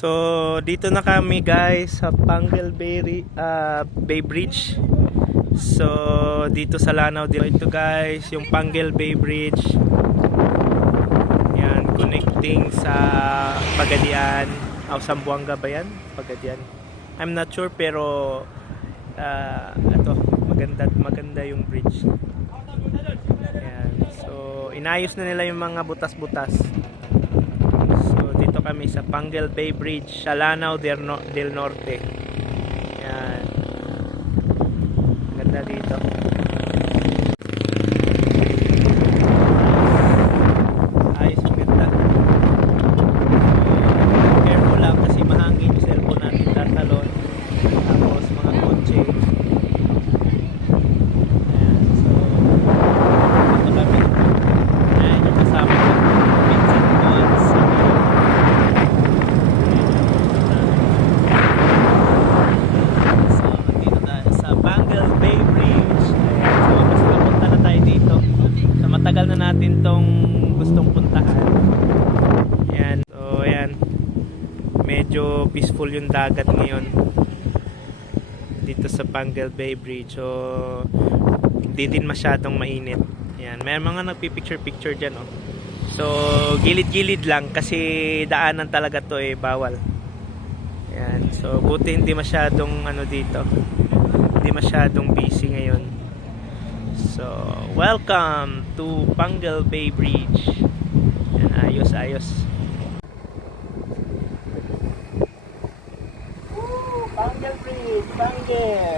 So dito na kami guys sa Pangal Bay Bridge. So dito sa Lanao dito ito guys yung Pangal Bay Bridge. Yan, connecting sa Pagadian. Sambuanga ba yan? Pagadian. I'm not sure pero ito maganda yung bridge. Yan. So inayos na nila yung mga butas-butas. So dito kami sa Pangal Bay Bridge sa Lanao del Norte. Yan. Ganda dito. Ayos, ganda. Careful lang kasi mahangin yung cellphone natin tatalon. Tapos mga kotse. Ayan. So dito kami. Ayan yung kasama ko. Vincent Bonds. So dito tayo sa Pangal Bay Bridge. Ayan. So mas napunta na tayo dito. So matagal na natin tong gustong puntahan. Ayan. So ayan. Medyo peaceful yung dagat ngayon dito sa Pangal Bay Bridge. So hindi din masyadong mainit. Ayan. May mga nagpipicture-picture dyan. Oh. So gilid-gilid lang kasi daanan talaga to bawal. Ayan. So buti hindi masyadong dito. Hindi masyadong busy ngayon. So welcome to Pangal Bay Bridge. Ayan, ayos. Pangal Bridge, Pangal.